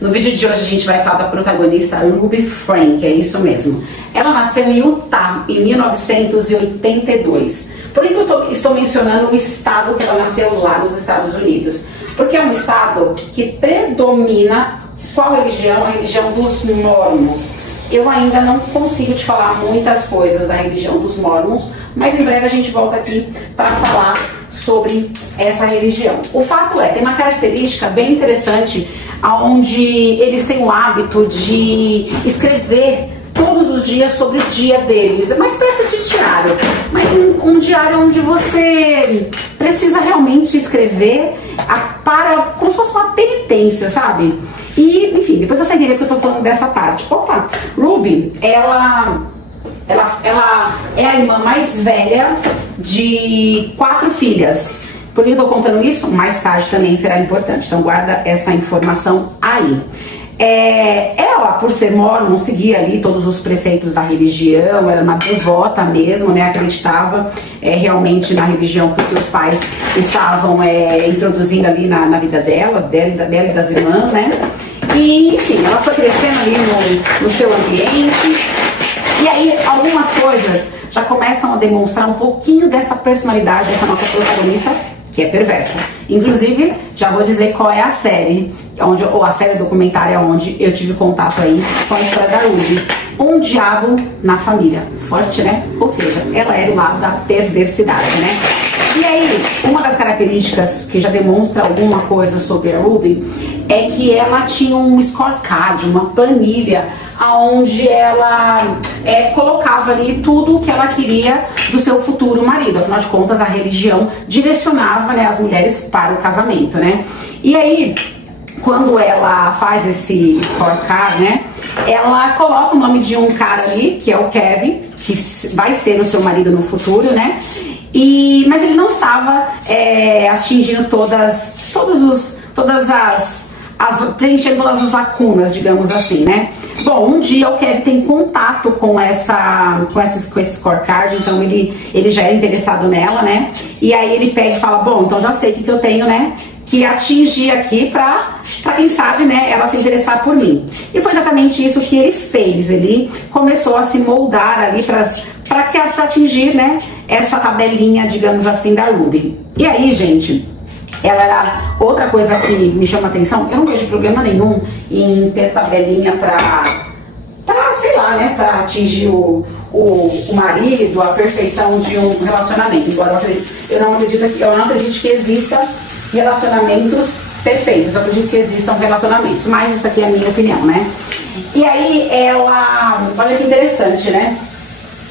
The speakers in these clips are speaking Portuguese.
No vídeo de hoje a gente vai falar da protagonista Ruby Frank, é isso mesmo. Ela nasceu em Utah em 1982. Por que eu estou mencionando o estado que ela nasceu lá nos Estados Unidos? Porque é um estado que predomina qual religião? A religião dos Mormons. Eu ainda não consigo te falar muitas coisas da religião dos Mormons, mas em breve a gente volta aqui para falar sobre essa religião. O fato é, tem uma característica bem interessante, onde eles têm o hábito de escrever todos os dias sobre o dia deles. É uma espécie de diário, mas um diário onde você precisa realmente escrever como se fosse uma penitência, sabe? E, enfim, depois você entender que eu tô falando dessa parte. Opa, Ruby, ela é a irmã mais velha de 4 filhas. Por que eu tô contando isso? Mais tarde também será importante, então guarda essa informação aí. Ela, por ser mormon, seguia ali todos os preceitos da religião, era uma devota mesmo, né? Acreditava realmente na religião que os seus pais estavam introduzindo ali na vida dela e das irmãs, né? E, enfim, ela foi crescendo ali no seu ambiente, e aí algumas coisas já começam a demonstrar um pouquinho dessa personalidade dessa nossa protagonista, que é perversa. Inclusive, já vou dizer qual é a série, ou a série documentária onde eu tive contato aí com a história da Ruby. Um diabo na família. Forte, né? Ou seja, ela é do lado da perversidade, né? E aí, uma das características que já demonstra alguma coisa sobre a Ruby é que ela tinha um scorecard, uma planilha, onde ela colocava ali tudo o que ela queria do seu futuro marido. Afinal de contas, a religião direcionava, né, as mulheres para o casamento, né? E aí, quando ela faz esse scorecard, né, ela coloca o nome de um cara ali, que é o Kevin, que vai ser o seu marido no futuro, né? Mas ele não estava atingindo preenchendo todas as lacunas, digamos assim, né? Bom, um dia o Kevin tem contato com esse scorecard, então ele já é interessado nela, né? E aí ele pega e fala, bom, então já sei o que eu tenho, né, que atingir aqui pra quem sabe, né, ela se interessar por mim. E foi exatamente isso que ele fez. Ele começou a se moldar ali para atingir, né, essa tabelinha, digamos assim, da Ruby. E aí, gente, ela era outra coisa que me chama a atenção. Eu não vejo problema nenhum em ter tabelinha pra sei lá, né, pra atingir o marido, a perfeição de um relacionamento. Embora eu não acredito que exista relacionamentos perfeitos, eu acredito que existam relacionamentos, mas isso aqui é a minha opinião, né? E aí olha que interessante, né?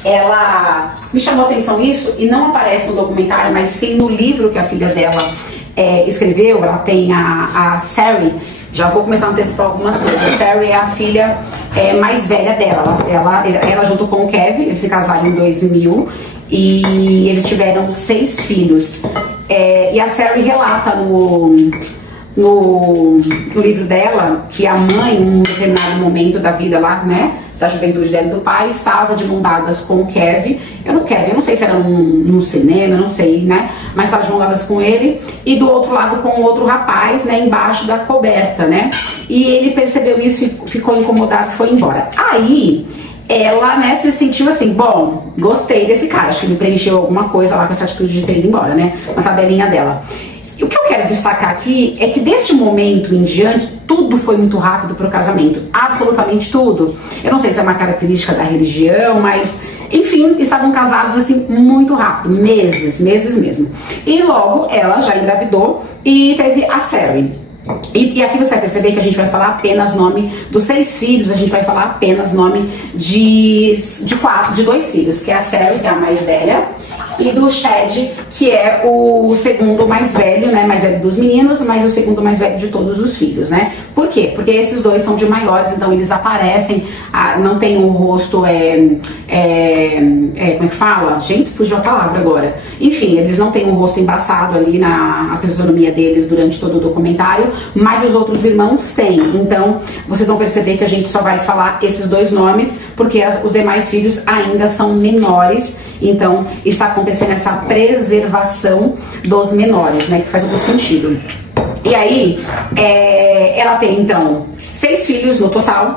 Ela me chamou a atenção isso, e não aparece no documentário, mas sim no livro que a filha dela escreveu. Ela tem a Sari. Já vou começar a antecipar algumas coisas. A Sari é a filha mais velha dela. Ela junto com o Kevin, eles se casaram em 2000 e eles tiveram 6 filhos. E a Sari relata no livro dela que a mãe, em um determinado momento da vida lá, né, da juventude dela e do pai, estava de mão dadas com o Kevin. Eu não sei se era num cinema, não sei, né, mas estava de mão dadas com ele, e do outro lado com outro rapaz, né, embaixo da coberta, né, e ele percebeu isso, ficou incomodado e foi embora. Aí ela, né, se sentiu assim, bom, gostei desse cara, acho que ele preencheu alguma coisa lá com essa atitude de ter ido embora, né, na tabelinha dela. E o que eu quero destacar aqui é que deste momento em diante, tudo foi muito rápido para o casamento, absolutamente tudo. Eu não sei se é uma característica da religião, mas, enfim, estavam casados assim muito rápido, meses mesmo. E logo ela já engravidou e teve a Sari. E aqui você vai perceber que a gente vai falar apenas nome dos 6 filhos, a gente vai falar apenas nome de 2 filhos, que é a Sari, que é a mais velha, e do Chad, que é o segundo mais velho, né, mais velho dos meninos, mas o segundo mais velho de todos os filhos, né? Por quê? Porque esses dois são de maiores, então eles aparecem, não tem o rosto, como é que fala? Gente, fugiu a palavra agora. Enfim, eles não têm um rosto embaçado ali na fisionomia deles durante todo o documentário, mas os outros irmãos têm. Então, vocês vão perceber que a gente só vai falar esses 2 nomes, porque os demais filhos ainda são menores. Então, está acontecendo essa preservação dos menores, né? Que faz todo sentido. E aí, ela tem então 6 filhos no total.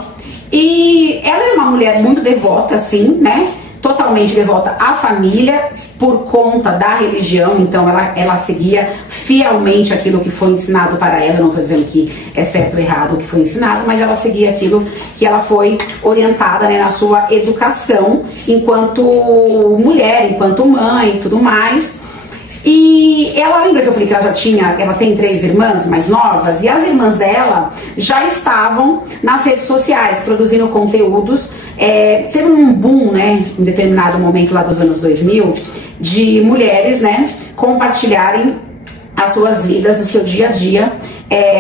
E ela é uma mulher muito devota, assim, né? Totalmente devota à família por conta da religião. Então ela seguia fielmente aquilo que foi ensinado para ela. Não estou dizendo que é certo ou errado o que foi ensinado, mas ela seguia aquilo que ela foi orientada, né, na sua educação enquanto mulher, enquanto mãe e tudo mais. E ela, lembra que eu falei que ela tem 3 irmãs mais novas, e as irmãs dela já estavam nas redes sociais produzindo conteúdos. Teve um boom, né, em determinado momento lá dos anos 2000, de mulheres, né, compartilharem as suas vidas, o seu dia a dia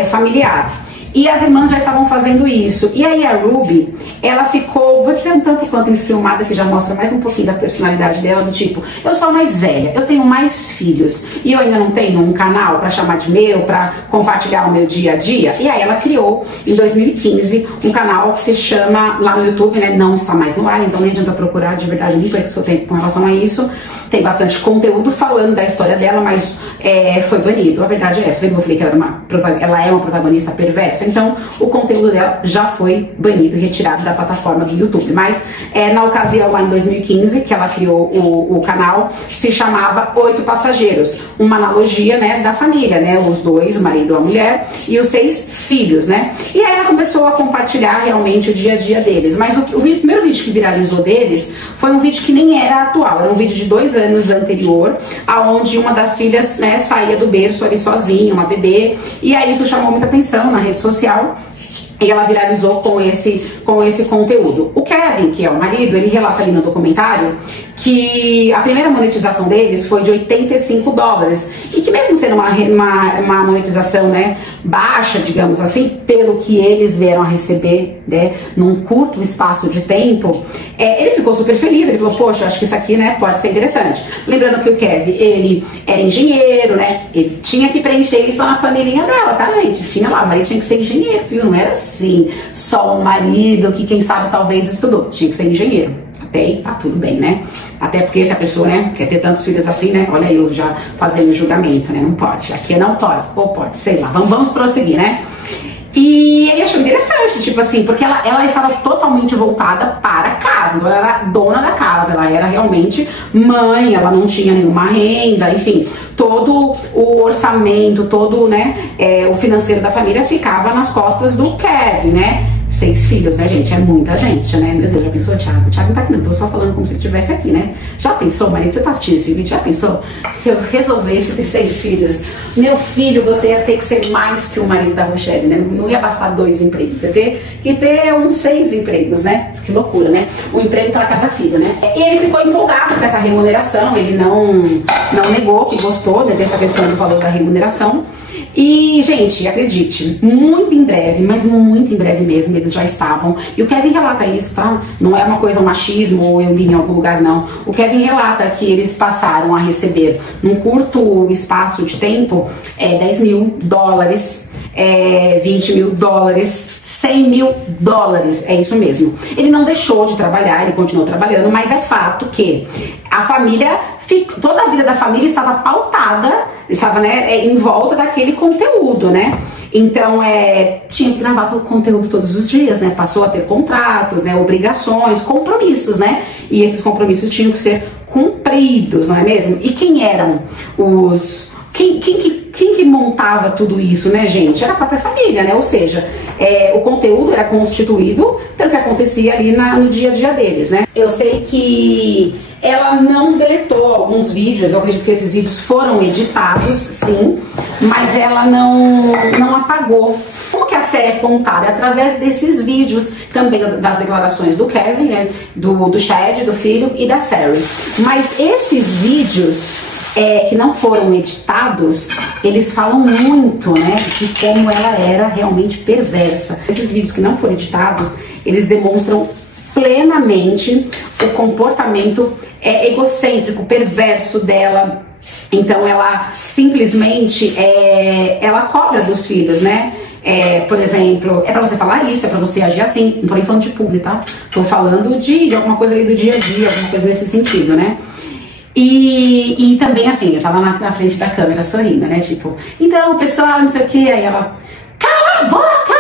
familiar. E as irmãs já estavam fazendo isso. E aí a Ruby, ela ficou, vou dizer um tanto quanto enciumada, que já mostra mais um pouquinho da personalidade dela, do tipo, eu sou mais velha, eu tenho mais filhos, e eu ainda não tenho um canal pra chamar de meu, pra compartilhar o meu dia a dia. E aí ela criou, em 2015, um canal que se chama, lá no YouTube, né, não está mais no ar, então nem adianta procurar, de verdade, nem perco seu tempo com relação a isso. Tem bastante conteúdo falando da história dela, mas foi banido. A verdade é essa. Eu falei que ela é uma protagonista perversa. Então, o conteúdo dela já foi banido e retirado da plataforma do YouTube. Mas, na ocasião, lá em 2015, que ela criou o canal, se chamava 8 Passageiros. Uma analogia, né, da família, né? Os 2, o marido e a mulher, e os 6 filhos, né? E aí ela começou a compartilhar realmente o dia a dia deles. Mas o primeiro vídeo que viralizou deles foi um vídeo que nem era atual. Era um vídeo de 2 anos anterior, aonde uma das filhas, né, saía do berço ali sozinha, uma bebê, e aí isso chamou muita atenção na rede social. E ela viralizou com esse conteúdo. O Kevin, que é o marido, ele relata ali no documentário que a primeira monetização deles foi de $85. E que mesmo sendo uma monetização, né, baixa, digamos assim, pelo que eles vieram a receber, né, num curto espaço de tempo, ele ficou super feliz. Ele falou, poxa, acho que isso aqui, né, pode ser interessante. Lembrando que o Kevin, ele era engenheiro, né, ele tinha que preencher isso na panelinha dela, tá, gente? Tinha lá, o marido tinha que ser engenheiro, viu? Não era assim, só um marido que, quem sabe, talvez estudou. Tinha que ser engenheiro. Tá tudo bem, né? Até porque se a pessoa, né, quer ter tantos filhos assim, né? Olha eu já fazendo julgamento, né? Não pode. Aqui não pode. Ou pode, sei lá. Vamos prosseguir, né? E ele achou interessante, tipo assim, porque ela estava totalmente voltada para casa. Então ela era dona da casa, ela era realmente mãe, ela não tinha nenhuma renda, enfim. Todo o orçamento, todo, né, o financeiro da família ficava nas costas do Kevin, né? 6 filhos, né, gente? É muita gente, né? Meu Deus, já pensou, Thiago? O Thiago não tá aqui, não. Tô só falando como se ele estivesse aqui, né? Já pensou, marido? Você tá assistindo esse vídeo? Já pensou? Se eu resolvesse ter 6 filhos, meu filho, você ia ter que ser mais que o marido da Rochelle, né? Não ia bastar 2 empregos. Você tem que ter uns 6 empregos, né? Que loucura, né? Um emprego para cada filho, né? E ele ficou empolgado com essa remuneração. Ele não negou que gostou, né, dessa questão do valor da remuneração. E, gente, acredite, muito em breve, mas muito em breve mesmo, eles já estavam. E o Kevin relata isso, tá? Não é uma coisa, um machismo, ou eu li em algum lugar, não. O Kevin relata que eles passaram a receber, num curto espaço de tempo, $10 mil, $20 mil, $100 mil, é isso mesmo. Ele não deixou de trabalhar, ele continuou trabalhando, mas é fato que a família, toda a vida da família estava pautada, estava, né, em volta daquele conteúdo, né? Então, tinha que gravar o conteúdo todos os dias, né? Passou a ter contratos, né, obrigações, compromissos, né? E esses compromissos tinham que ser cumpridos, não é mesmo? E quem eram os... Quem que montava tudo isso, né, gente? Era a própria família, né? Ou seja, o conteúdo era constituído pelo que acontecia ali no dia a dia deles, né? Eu sei que ela não deletou alguns vídeos, eu acredito que esses vídeos foram editados, sim, mas ela não apagou. Como que a série é contada? Através desses vídeos, também das declarações do Kevin, né, do Chad, do filho, e da Sari. Mas esses vídeos que não foram editados, eles falam muito, né, de como ela era realmente perversa. Esses vídeos que não foram editados, eles demonstram plenamente o comportamento egocêntrico, perverso dela. Então ela simplesmente ela cobra dos filhos, né? Por exemplo, é pra você falar isso, é pra você agir assim. Não tô nem falando de publi, tá? Tô falando de alguma coisa ali do dia a dia, alguma coisa nesse sentido, né? E também assim, eu tava na frente da câmera sorrindo, né? Tipo, então, pessoal, não sei o que. Aí ela, cala a boca!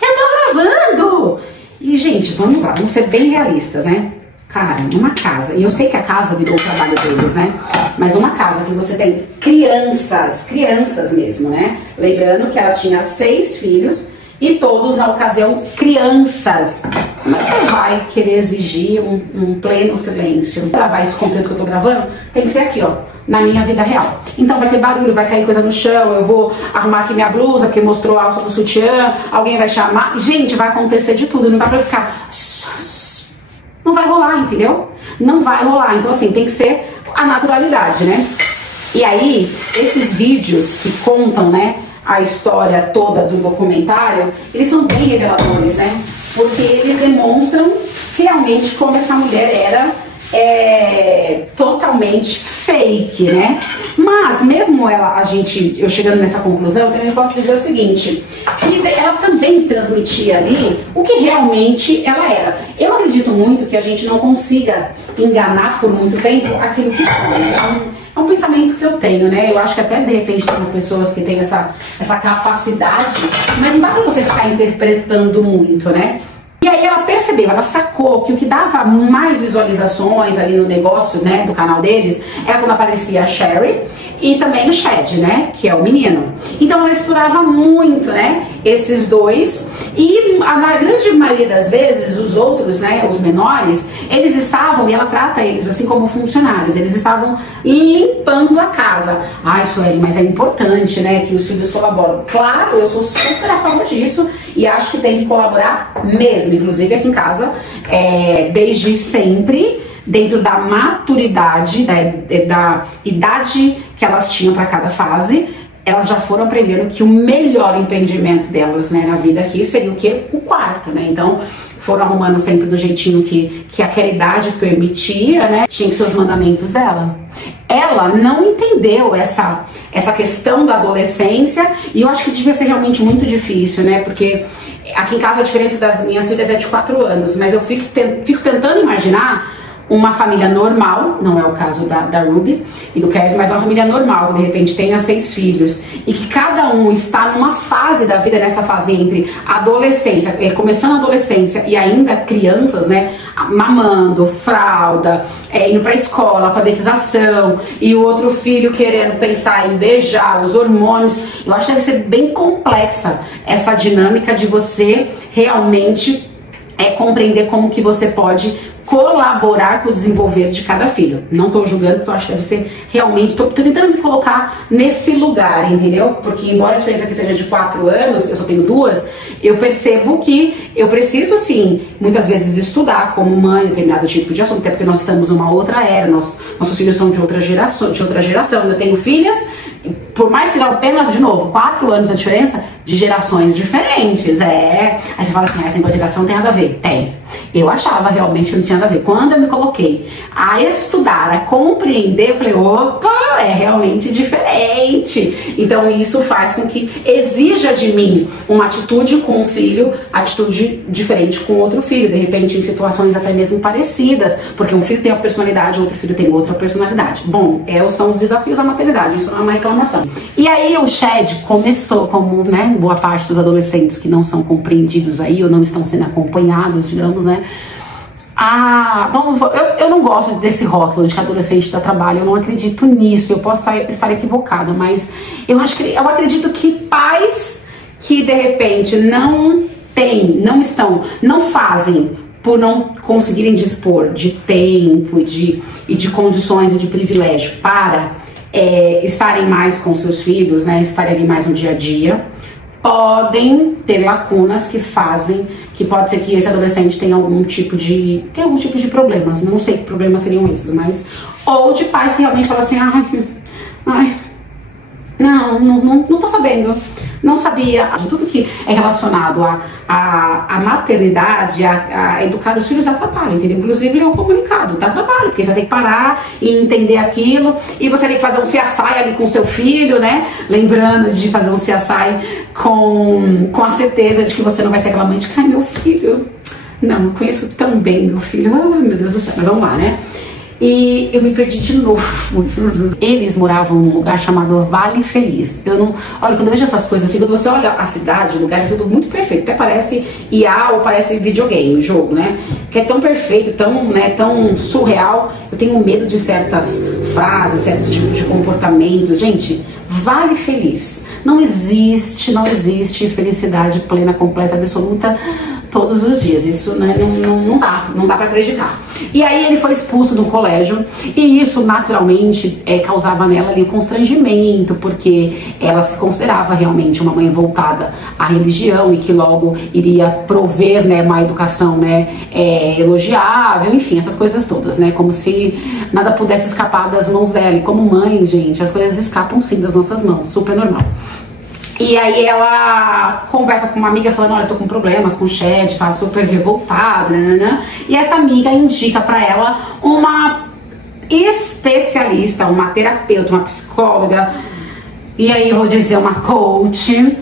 Eu tô gravando! E, gente, vamos lá, vamos ser bem realistas, né? Cara, uma casa, e eu sei que a casa virou o trabalho deles, né? Mas uma casa que você tem crianças mesmo, né? Lembrando que ela tinha 6 filhos e todos, na ocasião, crianças. Como é que você vai querer exigir um pleno silêncio? Gravar esse conteúdo que eu tô gravando, tem que ser aqui, ó, na minha vida real. Então vai ter barulho, vai cair coisa no chão, eu vou arrumar aqui minha blusa, porque mostrou a alça do sutiã, alguém vai chamar. Gente, vai acontecer de tudo, não dá pra ficar... Não vai rolar, entendeu? Não vai rolar. Então, assim, tem que ser a naturalidade, né? E aí, esses vídeos que contam, né, a história toda do documentário, eles são bem reveladores, né? Porque eles demonstram realmente como essa mulher era totalmente fake, né? Mas mesmo eu chegando nessa conclusão, eu também posso dizer o seguinte, que ela também transmitia ali o que realmente ela era. Eu acredito muito que a gente não consiga enganar por muito tempo aquilo que somos. É um pensamento que eu tenho, né? Eu acho que até de repente tem pessoas que têm essa capacidade, mas não dá pra você ficar interpretando muito, né? E aí ela percebeu, ela sacou que o que dava mais visualizações ali no negócio, né, do canal deles, era quando aparecia a Sherry e também o Chad, né, que é o menino. Então ela explorava muito, né, esses dois, e na grande maioria das vezes os outros, né, os menores, eles estavam, e ela trata eles assim como funcionários, eles estavam limpando a casa. Ai, Sueli, mas é importante, né, que os filhos colaboram. Claro, eu sou super a favor disso e acho que tem que colaborar mesmo. Inclusive aqui em casa, desde sempre, dentro da maturidade, da idade que elas tinham para cada fase, elas já foram aprendendo que o melhor empreendimento delas, né, na vida aqui seria o quê? O quarto, né? Então foram arrumando sempre do jeitinho que aquela idade permitia, né? Tinha que ser os mandamentos dela. Ela não entendeu essa questão da adolescência, e eu acho que devia ser realmente muito difícil, né? Porque aqui em casa a diferença das minhas filhas é de 4 anos, mas eu fico tentando imaginar uma família normal, não é o caso da Ruby e do Kevin, mas uma família normal, que de repente tenha 6 filhos e que cada um está numa fase da vida, nessa fase entre adolescência, começando a adolescência e ainda crianças, né, mamando, fralda, indo pra escola, alfabetização, e o outro filho querendo pensar em beijar, os hormônios. Eu acho que deve ser bem complexa essa dinâmica de você realmente compreender como que você pode colaborar com o desenvolver de cada filho. Não tô julgando, porque eu acho que deve ser realmente... Tô tentando me colocar nesse lugar, entendeu? Porque embora a diferença aqui seja de 4 anos, eu só tenho 2, eu percebo que eu preciso sim, muitas vezes estudar como mãe, determinado tipo de assunto, até porque nós estamos numa outra era, nossos filhos são de outra geração, eu tenho filhas, por mais que não apenas, de novo, 4 anos a diferença, de gerações diferentes, Aí você fala assim, essa negócio de geração não tem nada a ver. Tem. Eu achava realmente que não tinha nada a ver. Quando eu me coloquei a estudar, a compreender, eu falei, opa, é realmente diferente. Então isso faz com que exija de mim uma atitude com um filho, atitude diferente com outro filho, de repente em situações até mesmo parecidas, porque um filho tem uma personalidade, outro filho tem outra personalidade. Bom, são os desafios da maternidade, isso não é uma reclamação. E aí o Chad começou, como, né, boa parte dos adolescentes que não são compreendidos aí, ou não estão sendo acompanhados, digamos, né? Eu não gosto desse rótulo de que adolescente dá trabalho, eu não acredito nisso, eu posso estar equivocada, mas eu acredito que pais que de repente não fazem por não conseguirem dispor de tempo e de condições e de privilégio para estarem mais com seus filhos, né, estarem ali mais no dia a dia, podem ter lacunas que fazem que pode ser que esse adolescente tenha algum tipo de problemas, não sei que problemas seriam esses, mas ou de pais que realmente falam assim, não tô sabendo, não sabia. Tudo que é relacionado à maternidade, a educar os filhos dá trabalho, entendeu? Inclusive é um comunicado, dá trabalho, porque você tem que parar e entender aquilo, e você tem que fazer um CSI ali com seu filho, né? Lembrando de fazer um CSI com a certeza de que você não vai ser aquela mãe de, ai, meu filho, não, eu conheço tão bem meu filho, ai, meu Deus do céu, mas vamos lá, né? E eu me perdi de novo. Eles moravam num lugar chamado Vale Feliz. Eu não... Olha, quando eu vejo essas coisas assim, quando você olha a cidade, o lugar é tudo muito perfeito. Até parece IA ou parece videogame, jogo, né? Que é tão perfeito, tão, né, tão surreal. Eu tenho medo de certas frases, certos tipos de comportamentos. Gente, Vale Feliz. Não existe felicidade plena, completa, absoluta todos os dias. Isso, né, não dá pra acreditar. E aí ele foi expulso do colégio e isso naturalmente causava nela ali um constrangimento, porque ela se considerava realmente uma mãe voltada à religião e que logo iria prover, né, uma educação, né, elogiável, enfim, essas coisas todas, né, como se nada pudesse escapar das mãos dela. E como mãe, gente, as coisas escapam sim das nossas mãos, super normal. E aí ela conversa com uma amiga falando, olha, eu tô com problemas com o chat, tá super revoltada, né? E essa amiga indica pra ela uma especialista, uma terapeuta, uma psicóloga, e aí eu vou dizer uma coach,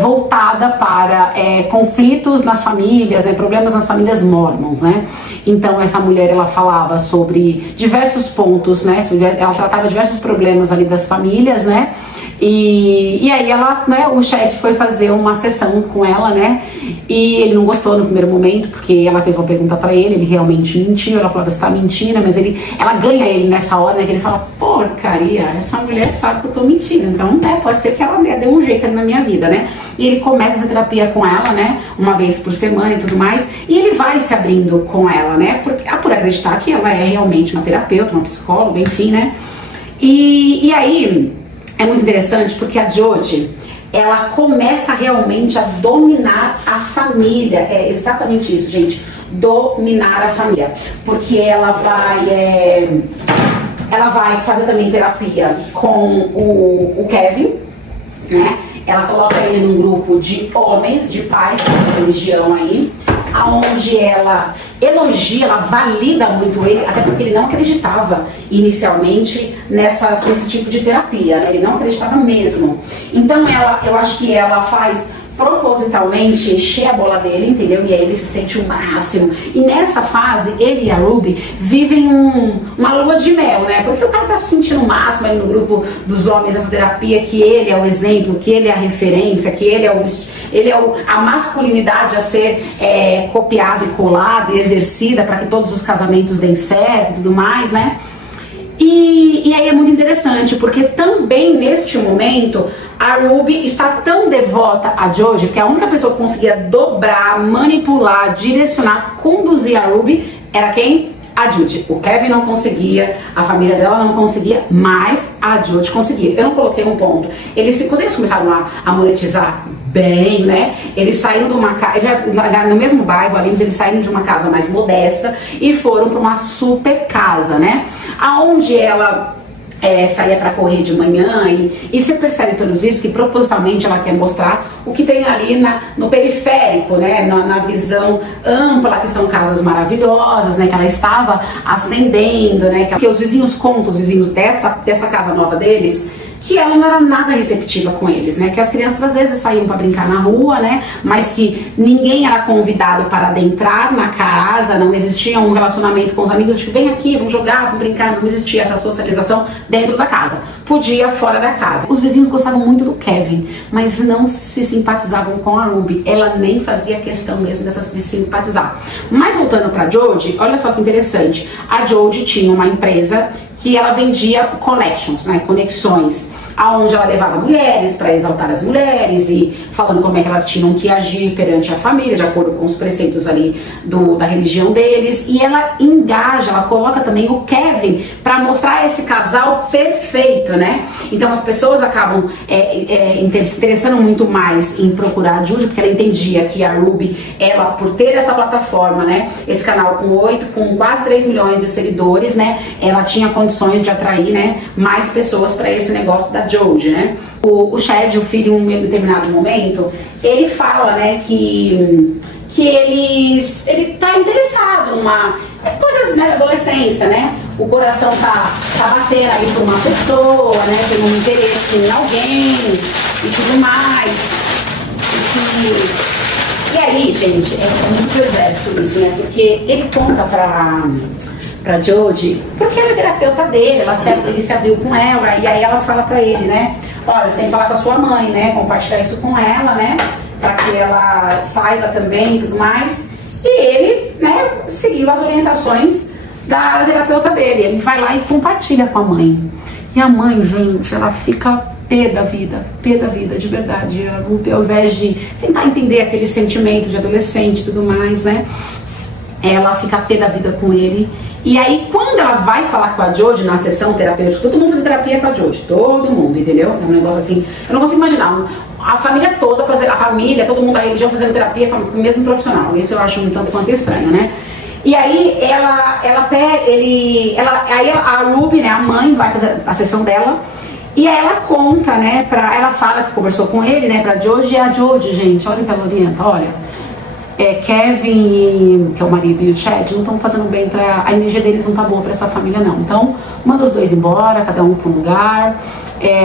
voltada para conflitos nas famílias, problemas nas famílias mormons, né? Então essa mulher, ela falava sobre diversos pontos, né? Ela tratava diversos problemas ali das famílias, né? E aí ela, né, o chat foi fazer uma sessão com ela, né, e ele não gostou no primeiro momento, porque ela fez uma pergunta pra ele realmente mentiu, ela falava, você tá mentindo, mas ela ganha ele nessa hora, né, que ele fala, porcaria, essa mulher sabe que eu tô mentindo, então, né, pode ser que ela dê um jeito ali na minha vida, né, e ele começa essa terapia com ela, né, uma vez por semana e tudo mais, e ele vai se abrindo com ela, né, por acreditar que ela é realmente uma terapeuta, uma psicóloga, enfim, né, e aí... É muito interessante porque a Jodie, ela começa realmente a dominar a família. É exatamente isso, gente. Dominar a família. Porque ela vai fazer também terapia com o Kevin, né? Ela coloca ele num grupo de homens, de pais, de religião aí, aonde ela elogia, ela valida muito ele, até porque ele não acreditava inicialmente nesse tipo de terapia, né? Ele não acreditava mesmo. Então eu acho que ela faz propositalmente encher a bola dele, entendeu? E aí ele se sente o máximo. E nessa fase, ele e a Ruby vivem uma lua de mel, né? Porque o cara tá se sentindo o máximo ali no grupo dos homens, essa terapia, que ele é o exemplo, que ele é a referência, que ele é a masculinidade a ser copiada e colada e exercida para que todos os casamentos deem certo e tudo mais, né? E aí é muito interessante, porque também neste momento a Ruby está tão devota a Jodie que a única pessoa que conseguia dobrar, manipular, direcionar, conduzir a Ruby era quem? A Jodie. O Kevin não conseguia, a família dela não conseguia, mas a Jodie conseguia. Eu não coloquei um ponto. Quando eles começaram a monetizar bem, né? Eles saíram de uma casa, no mesmo bairro ali, eles saíram de uma casa mais modesta e foram para uma super casa, né? Aonde ela saía para correr de manhã e você percebe pelos vídeos que propositalmente ela quer mostrar o que tem ali no periférico, né, na visão ampla, que são casas maravilhosas, né, que ela estava ascendendo, né, que os vizinhos contam, os vizinhos dessa casa nova deles, que ela não era nada receptiva com eles, né? Que as crianças às vezes saíam para brincar na rua, né? Mas que ninguém era convidado para adentrar na casa, não existia um relacionamento com os amigos, tipo, vem aqui, vamos jogar, vamos brincar, não existia essa socialização dentro da casa. Podia fora da casa. Os vizinhos gostavam muito do Kevin, mas não se simpatizavam com a Ruby. Ela nem fazia questão mesmo de simpatizar. Mas voltando para Jodie, olha só que interessante. A Jodie tinha uma empresa que ela vendia connections, né, conexões, aonde ela levava mulheres para exaltar as mulheres e falando como é que elas tinham que agir perante a família, de acordo com os preceitos ali da religião deles. E ela engaja, ela coloca também o Kevin para mostrar esse casal perfeito, né? Então as pessoas acabam se interessando muito mais em procurar a Jodie, porque ela entendia que a Ruby, ela, por ter essa plataforma, né, esse canal com quase 3 milhões de seguidores, né, ela tinha condições de atrair, né, mais pessoas para esse negócio da Jodie, né? O Chad, o filho, em um determinado momento, ele fala, né, que ele tá interessado numa coisas, né, da adolescência, né? O coração tá batendo aí por uma pessoa, né? Tem um interesse em alguém e tudo mais. E aí, gente, é muito perverso isso, né? Porque ele conta pra Jodie, porque ela é terapeuta dele, ele se abriu com ela, e aí ela fala pra ele, né? Olha, você tem que falar com a sua mãe, né? Compartilhar isso com ela, né? Pra que ela saiba também e tudo mais. E ele, né, seguiu as orientações da terapeuta dele. Ele vai lá e compartilha com a mãe. E a mãe, gente, ela fica pé da vida, de verdade. A Ruby, ao invés de tentar entender aquele sentimento de adolescente e tudo mais, né? Ela fica pé da vida com ele. E aí, quando ela vai falar com a Jodie na sessão terapêutica, todo mundo faz terapia com a Jodie, todo mundo, entendeu? É um negócio assim, eu não consigo imaginar a família toda todo mundo da religião fazendo terapia com o mesmo profissional. Isso eu acho um tanto quanto estranho, né? E aí aí a Ruby, né, a mãe, vai fazer a sessão dela. E aí ela conta, né, ela fala que conversou com ele, né, pra Jodie, e a Jodie, gente, olha o que ela orienta, olha. Kevin, que é o marido, e o Chad não estão fazendo bem a energia deles não tá boa pra essa família não. Então, manda os dois embora, cada um pra um lugar.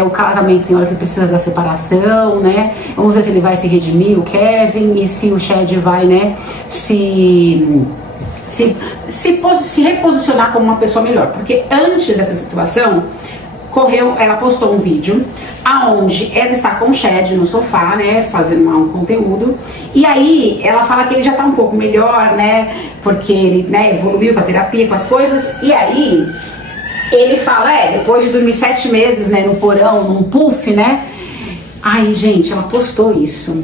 O casamento tem hora que precisa da separação, né? Vamos ver se ele vai se redimir, o Kevin, e se o Chad vai, né, se reposicionar como uma pessoa melhor. Porque antes dessa situação, ela postou um vídeo aonde ela está com o Chad no sofá, né, fazendo um conteúdo, e aí ela fala que ele já tá um pouco melhor, né, porque ele, né, evoluiu com a terapia, com as coisas, e aí ele fala, depois de dormir 7 meses, né, no porão, num puff, né, ai, gente, ela postou isso.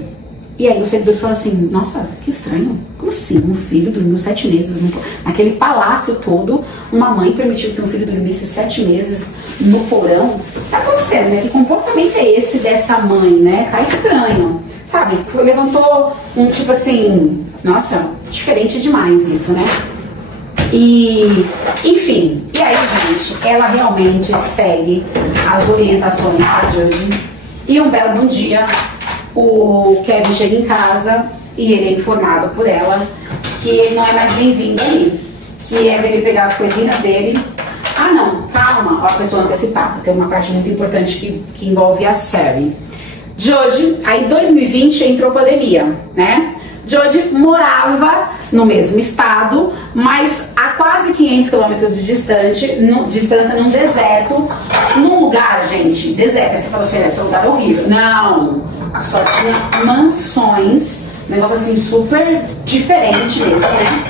E aí os seguidores falam assim, nossa, que estranho, como assim? Um filho dormiu 7 meses naquele palácio todo, uma mãe permitiu que um filho dormisse 7 meses no porão? Tá acontecendo, né? Que comportamento é esse dessa mãe, né? Tá estranho, sabe? Levantou um tipo assim, nossa, diferente demais isso, né? E, enfim, e aí, gente, ela realmente segue as orientações da Jodie. E um belo dia, o Kevin chega em casa e ele é informado por ela que ele não é mais bem-vindo ali, que é pra ele pegar as coisinhas dele. Ah não, calma, ó, a pessoa antecipada, tem uma parte muito importante que envolve a série. Jodie, aí 2020 entrou pandemia, né? Jodie morava no mesmo estado, mas a quase 500 quilômetros de distância, num deserto, num lugar, gente, deserto. Aí você fala assim, esse é um lugar horrível. Não, só tinha mansões, um negócio assim super diferente mesmo, né?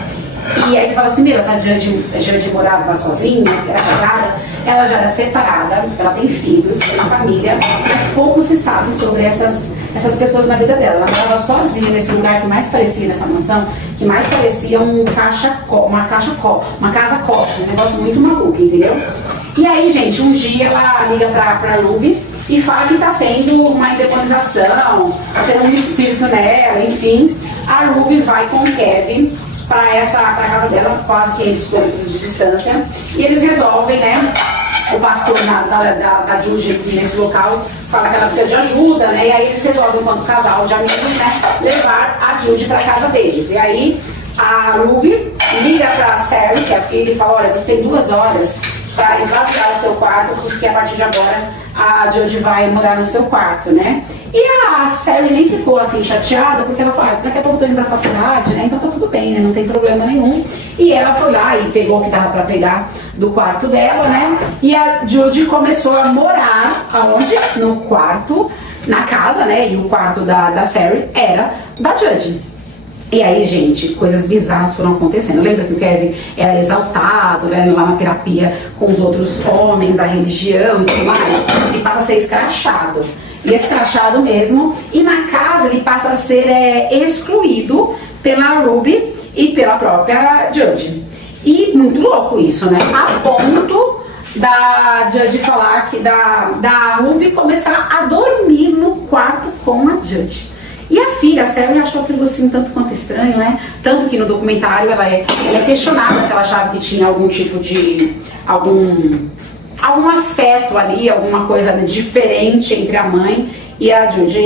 E aí você fala assim, meu, essa Jodie morava sozinha, era casada, ela já era separada, ela tem filhos, tem uma família, mas pouco se sabe sobre essas pessoas na vida dela. Ela morava sozinha nesse lugar que mais parecia, nessa mansão, que mais parecia uma casa copa, um negócio muito maluco, entendeu? E aí, gente, um dia ela liga pra Ruby e fala que tá tendo uma endemonização, tá tendo um espírito nela, enfim. A Ruby vai com o Kevin pra casa dela, quase 500 quilômetros de distância, e eles resolvem, né? O pastor da Jodie nesse local fala que ela precisa de ajuda, né? E aí eles resolvem, enquanto casal de amigos, né, levar a Jodie pra casa deles. E aí a Ruby liga pra Sari, que é a filha, e fala, olha, você tem 2 horas pra esvaziar o seu quarto, porque a partir de agora a Jodie vai morar no seu quarto, né? E a Sari nem ficou assim chateada, porque ela falou, daqui a pouco eu tô indo pra faculdade, né? Então tá tudo bem, né? Não tem problema nenhum. E ela foi lá e pegou o que dava pra pegar do quarto dela, né? E a Jodie começou a morar aonde? No quarto, na casa, né? E o quarto da Sari era da Jodie. E aí, gente, coisas bizarras foram acontecendo. Lembra que o Kevin era exaltado, né, lá na terapia com os outros homens, a religião e tudo mais? Ele passa a ser escrachado. E escrachado mesmo. E na casa ele passa a ser excluído pela Ruby e pela própria Jodie. E muito louco isso, né? A ponto da Jodie falar que da Ruby começar a dormir no quarto com a Jodie. E a filha, a Sari, achou aquilo assim tanto quanto estranho, né? Tanto que no documentário ela é questionada se ela achava que tinha algum tipo de algum afeto ali, alguma coisa diferente entre a mãe e a Jodie.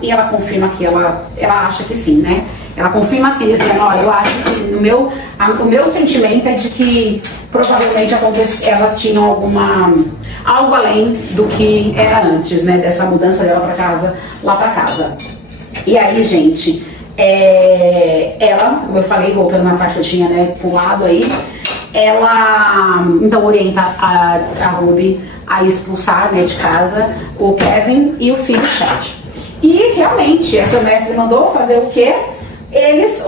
E ela confirma que ela acha que sim, né? Ela confirma assim, dizendo, olha, eu acho que o meu sentimento é de que provavelmente elas tinham algo além do que era antes, né? Dessa mudança dela lá pra casa. E aí, gente, ela, como eu falei, voltando na parte que eu tinha, né, pulado aí, ela então orienta a Ruby a expulsar, né, de casa o Kevin e o filho Chad. E realmente, essa mestre mandou fazer o quê?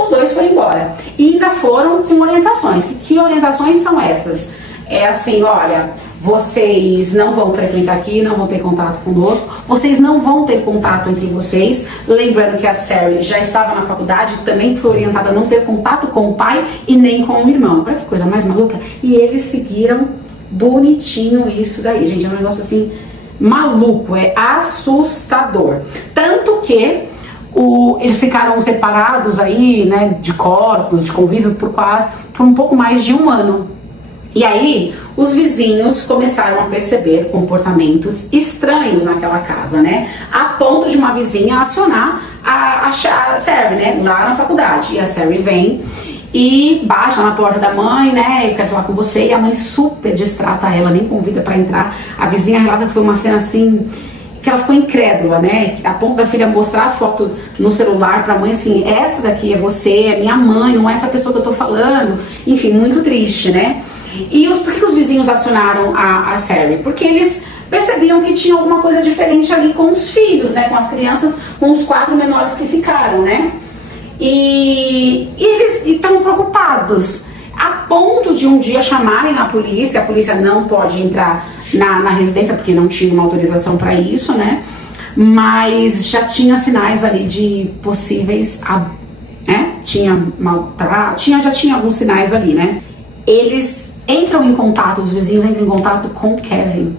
Os dois foram embora. E ainda foram com orientações. Que orientações são essas? É assim, olha, vocês não vão frequentar aqui, não vão ter contato conosco, vocês não vão ter contato entre vocês. Lembrando que a Sari já estava na faculdade, também foi orientada a não ter contato com o pai e nem com o irmão. Olha que coisa mais maluca. E eles seguiram bonitinho isso daí, gente. É um negócio assim maluco, é assustador. Tanto que eles ficaram separados aí, né, de corpos, de convívio por um pouco mais de um ano. E aí, os vizinhos começaram a perceber comportamentos estranhos naquela casa, né? A ponto de uma vizinha acionar a Sari, né, lá na faculdade. E a Sari vem e baixa na porta da mãe, né, eu quero falar com você. E a mãe super distrata ela, nem convida pra entrar. A vizinha relata que foi uma cena assim, que ela ficou incrédula, né, a ponto da filha mostrar a foto no celular pra mãe, assim, essa daqui é você, é minha mãe, não é essa pessoa que eu tô falando. Enfim, muito triste, né? E por que os vizinhos acionaram a Sari? Porque eles percebiam que tinha alguma coisa diferente ali com os filhos, né? Com as crianças, com os 4 menores que ficaram, né? E eles estavam preocupados, a ponto de um dia chamarem a polícia não pode entrar na residência, porque não tinha uma autorização para isso, né? Mas já tinha sinais ali de possíveis, né? Já tinha alguns sinais ali, né? Eles entram em contato, os vizinhos entram em contato com o Kevin.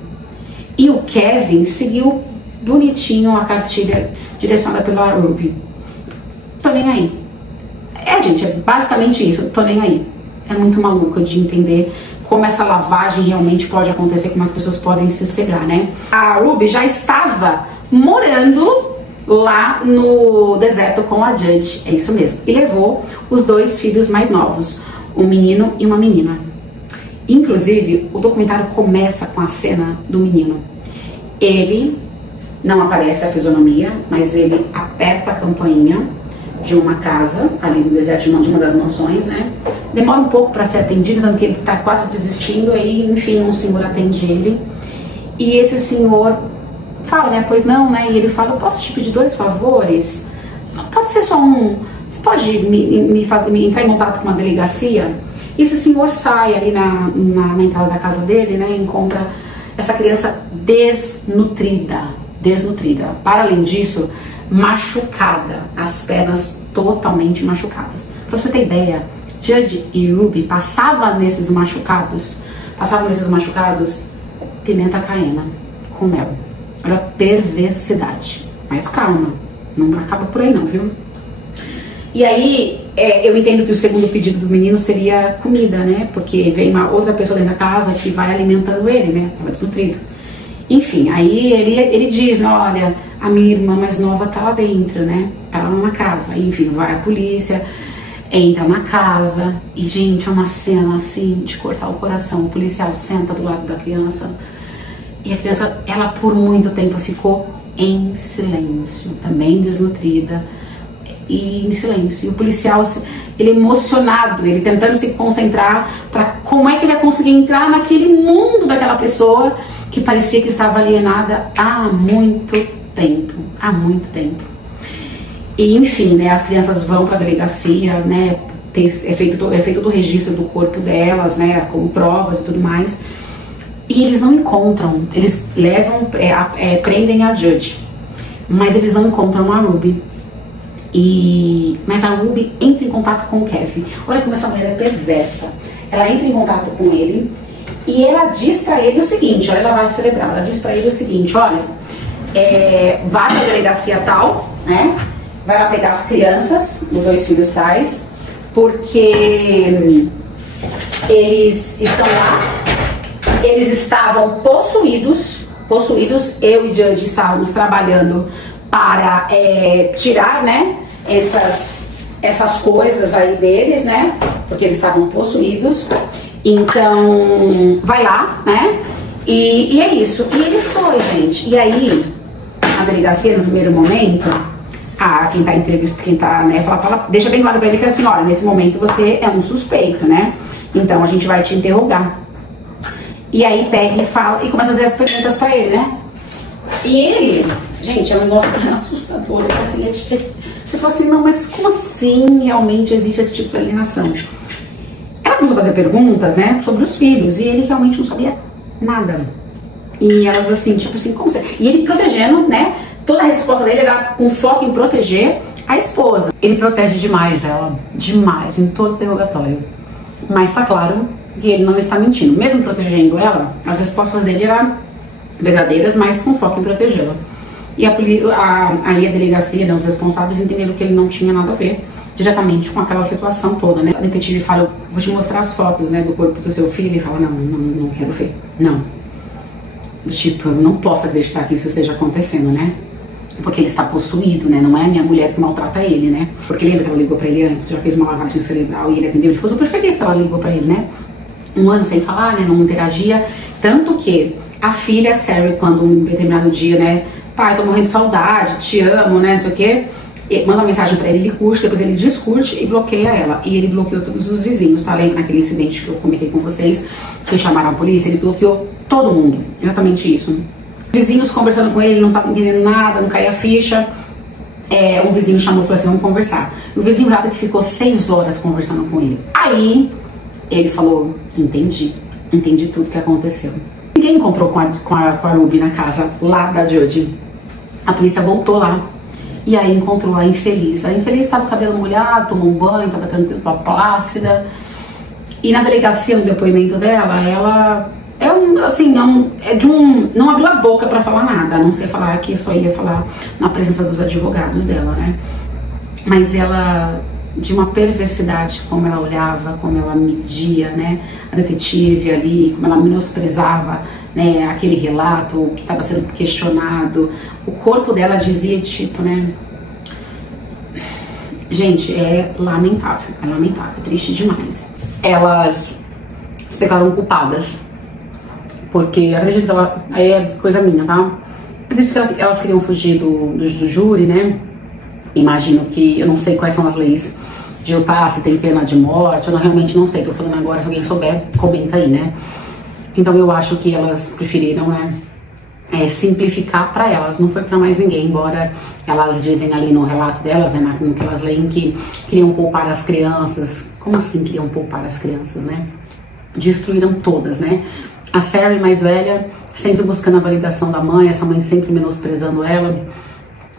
E o Kevin seguiu bonitinho a cartilha direcionada pela Ruby. Tô nem aí. Gente, é basicamente isso, tô nem aí. É muito maluco de entender como essa lavagem realmente pode acontecer, como as pessoas podem se cegar, né? A Ruby já estava morando lá no deserto com a Judge, é isso mesmo. E levou os 2 filhos mais novos, um menino e uma menina. Inclusive, o documentário começa com a cena do menino. Ele, não aparece a fisionomia, mas ele aperta a campainha de uma casa, ali no deserto, de uma das mansões, né? Demora um pouco para ser atendido, tanto que ele tá quase desistindo, aí, enfim, um senhor atende ele. E esse senhor fala, né, pois não, né? E ele fala, eu posso te pedir 2 favores? Pode ser só um. Você pode me entrar em contato com uma delegacia? E esse senhor sai ali na entrada da casa dele, né, encontra essa criança desnutrida. Para além disso, machucada, as pernas totalmente machucadas. Pra você ter ideia, Judge e Ruby passavam nesses machucados pimenta caiena com mel. Olha a perversidade. Mas calma, não acaba por aí não, viu? E aí, eu entendo que o segundo pedido do menino seria comida, né? Porque vem uma outra pessoa dentro da casa que vai alimentando ele, né? Tava desnutrido. Enfim, aí ele diz, olha, a minha irmã mais nova tá lá dentro, né? Tá lá na casa. Enfim, vai a polícia, entra na casa. E, gente, é uma cena, assim, de cortar o coração. O policial senta do lado da criança. E a criança, ela por muito tempo ficou em silêncio, também desnutrida. E em silêncio. E o policial, ele emocionado, ele tentando se concentrar para como é que ele ia conseguir entrar naquele mundo daquela pessoa que parecia que estava alienada há muito tempo. E enfim, né, as crianças vão para a delegacia, né, é feito todo o registro do corpo delas, né, com provas e tudo mais. E eles não encontram, eles levam, prendem a Judge, mas eles não encontram a Ruby. Mas a Ruby entra em contato com o Kevin. Olha como essa mulher é perversa. Ela entra em contato com ele e ela diz pra ele o seguinte, olha, ela vai celebrar, ela diz pra ele o seguinte, olha, vai pra delegacia tal, né, vai lá pegar as crianças, os 2 filhos tais, porque eles estão lá, eles estavam possuídos, eu e Judge estávamos trabalhando para tirar, né, essas coisas aí deles, né, porque eles estavam possuídos. Então, vai lá, né, e é isso. E ele foi, gente. E aí, a delegacia, no primeiro momento, quem tá entrevistando, quem tá, né, deixa bem claro pra ele que assim, olha, nesse momento você é um suspeito, né? Então a gente vai te interrogar. E aí pega e fala, e começa a fazer as perguntas pra ele, né? E ele, gente, é um negócio assustador, assim, você fala assim, não, mas como assim realmente existe esse tipo de alienação? Ela começou a fazer perguntas, né, sobre os filhos, e ele realmente não sabia nada. E elas assim, tipo assim, como você... E ele protegendo, né, toda a resposta dele era com foco em proteger a esposa. Ele protege demais ela, demais, em todo interrogatório. Mas tá claro que ele não está mentindo. Mesmo protegendo ela, as respostas dele eram verdadeiras, mas com foco em protegê-la. E ali a delegacia, né, os responsáveis entenderam que ele não tinha nada a ver diretamente com aquela situação toda, né? A detetive fala, eu vou te mostrar as fotos, né, do corpo do seu filho. E fala, não quero ver, não. Tipo, eu não posso acreditar que isso esteja acontecendo, né? Porque ele está possuído, né? Não é a minha mulher que maltrata ele, né? Porque lembra que ela ligou pra ele antes, já fez uma lavagem cerebral e ele atendeu. Ele ficou super feliz que ela ligou pra ele, né? Um ano sem falar, né? Não interagia. Tanto que a filha, Sari, quando um determinado dia, né? Pai, tô morrendo de saudade, te amo, né? Não sei o quê. Manda uma mensagem pra ele, ele curte, depois ele descurte e bloqueia ela. E ele bloqueou todos os vizinhos, tá? Lembra naquele incidente que eu comentei com vocês, que chamaram a polícia? Ele bloqueou todo mundo. Exatamente isso. Vizinhos conversando com ele, não tava entendendo nada, não caía a ficha. Um vizinho chamou e falou assim, vamos conversar. E o vizinho Rata que ficou 6 horas conversando com ele. Aí, ele falou, entendi tudo que aconteceu. Ninguém encontrou com a Ruby na casa lá da Jodie. A polícia voltou lá. E aí encontrou a infeliz. A infeliz estava com o cabelo molhado, tomou um banho, estava tranquila, plácida. E na delegacia, no depoimento dela, ela não abriu a boca pra falar nada, a não ser falar que só ia falar na presença dos advogados dela, né? Mas ela, de uma perversidade, como ela olhava, como ela media, né, a detetive ali, como ela menosprezava, né, aquele relato que estava sendo questionado. O corpo dela dizia, tipo, né, gente, é lamentável, é triste demais. Elas se declaram culpadas, porque acredito que ela, aí é coisa minha, tá? Acredito que elas queriam fugir do júri, né? Imagino que, eu não sei quais são as leis de Utah, se tem pena de morte, eu realmente não sei, tô falando agora, se alguém souber, comenta aí, né? Então eu acho que elas preferiram, né, simplificar para elas, não foi para mais ninguém, embora elas dizem ali no relato delas, né, no que elas leem, que queriam poupar as crianças. Como assim queriam poupar as crianças, né? Destruíram todas, né? A Sari mais velha, sempre buscando a validação da mãe, essa mãe sempre menosprezando ela.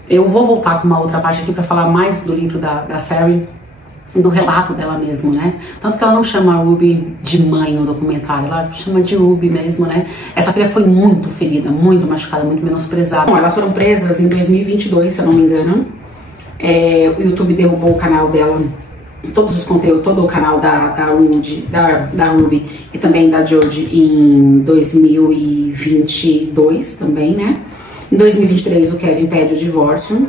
Eu vou voltar com uma outra parte aqui para falar mais do livro da Sari, do relato dela mesmo, né? Tanto que ela não chama a Ruby de mãe no documentário, ela chama de Ruby mesmo, né? Essa filha foi muito ferida, muito machucada, muito menosprezada. Bom, elas foram presas em 2022, se eu não me engano. O YouTube derrubou o canal dela, todos os conteúdos, todo o canal da Ruby e também da Jodie em 2022 também, né? Em 2023 o Kevin pede o divórcio.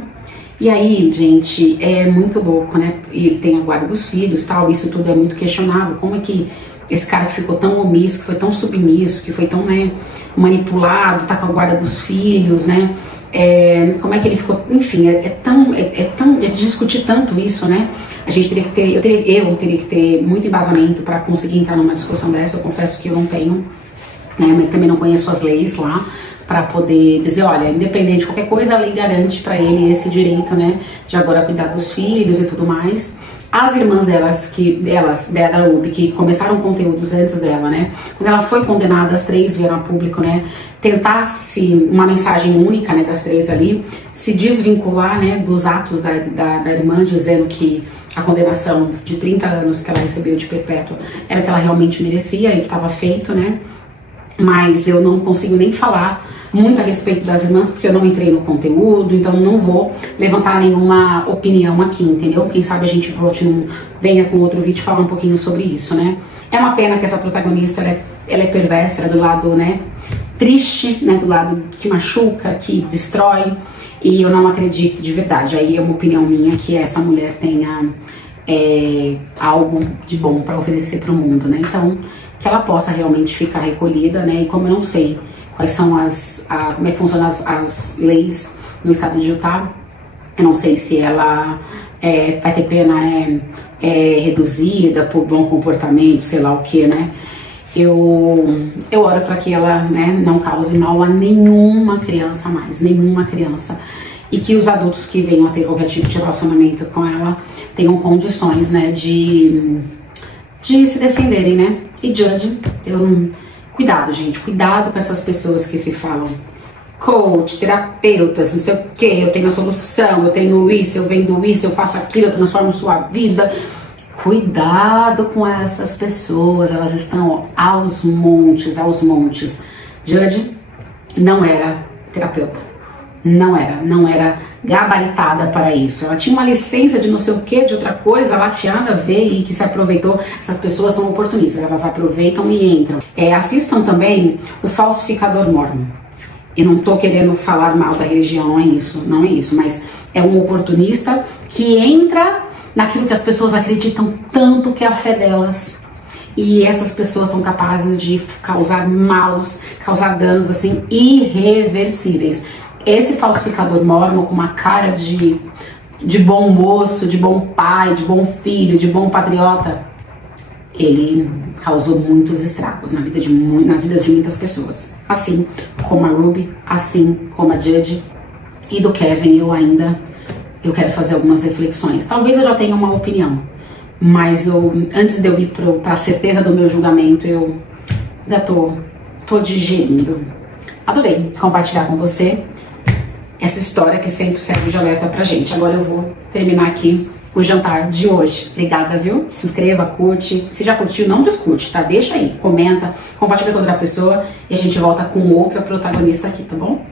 E aí, gente, é muito louco, né? E ele tem a guarda dos filhos, tal, isso tudo é muito questionável. Como é que esse cara que ficou tão omisso, que foi tão submisso, que foi tão, né, manipulado, tá com a guarda dos filhos, né? Como é que ele ficou, enfim, é discutir tanto isso, né? A gente teria que ter, eu teria que ter muito embasamento para conseguir entrar numa discussão dessa. Eu confesso que eu não tenho, né? Mas também não conheço as leis lá para poder dizer, olha, independente de qualquer coisa, a lei garante para ele esse direito, né, de agora cuidar dos filhos e tudo mais. As irmãs da Ruby, que começaram conteúdos antes dela, né, quando ela foi condenada, as 3 vieram a público, né, tentar-se uma mensagem única, né, das 3 ali, se desvincular, né, dos atos da irmã, dizendo que a condenação de 30 anos que ela recebeu de perpétuo era o que ela realmente merecia e que estava feito, né. Mas eu não consigo nem falar muito a respeito das irmãs, porque eu não entrei no conteúdo, então não vou levantar nenhuma opinião aqui, entendeu? Quem sabe a gente venha com outro vídeo falar um pouquinho sobre isso, né? É uma pena que essa protagonista, ela é perversa, ela é do lado, né, triste, né, do lado que machuca, que destrói, e eu não acredito de verdade. Aí é uma opinião minha que essa mulher tenha algo de bom para oferecer para o mundo, né? Então, que ela possa realmente ficar recolhida, né? E como eu não sei quais são como é que funcionam as leis no estado de Utah, Eu não sei se ela vai ter pena reduzida por bom comportamento, sei lá o que, né? Eu oro para que ela, né, não cause mal a nenhuma criança mais, nenhuma criança. E que os adultos que venham a ter qualquer tipo de relacionamento com ela tenham condições, né, de se defenderem, né? E Judge, cuidado, gente, cuidado com essas pessoas que se falam coach, terapeutas, não sei o que, eu tenho a solução, eu tenho isso, eu vendo isso, eu faço aquilo, eu transformo sua vida. Cuidado com essas pessoas, elas estão aos montes, aos montes. Judge não era terapeuta, não era gabaritada para isso. Ela tinha uma licença de não sei o que, de outra coisa, ela tinha nada a ver e que se aproveitou. Essas pessoas são oportunistas, elas aproveitam e entram. Assistam também o Falsificador Mórmon. Eu não tô querendo falar mal da religião, não é isso, mas é um oportunista que entra naquilo que as pessoas acreditam tanto que é a fé delas. E essas pessoas são capazes de causar maus, causar danos assim irreversíveis. Esse falsificador mórmon com uma cara de bom moço, de bom pai, de bom filho, de bom patriota, ele causou muitos estragos nas vidas de muitas pessoas. Assim como a Ruby, assim como a Judge e do Kevin, eu quero fazer algumas reflexões. Talvez eu já tenha uma opinião, mas antes de eu ir para a certeza do meu julgamento, eu ainda tô digerindo. Adorei compartilhar com você essa história que sempre serve de alerta pra gente. Agora eu vou terminar aqui o jantar de hoje. Obrigada, viu? Se inscreva, curte. Se já curtiu, não discute, tá? Deixa aí, comenta, compartilha com outra pessoa e a gente volta com outra protagonista aqui, tá bom?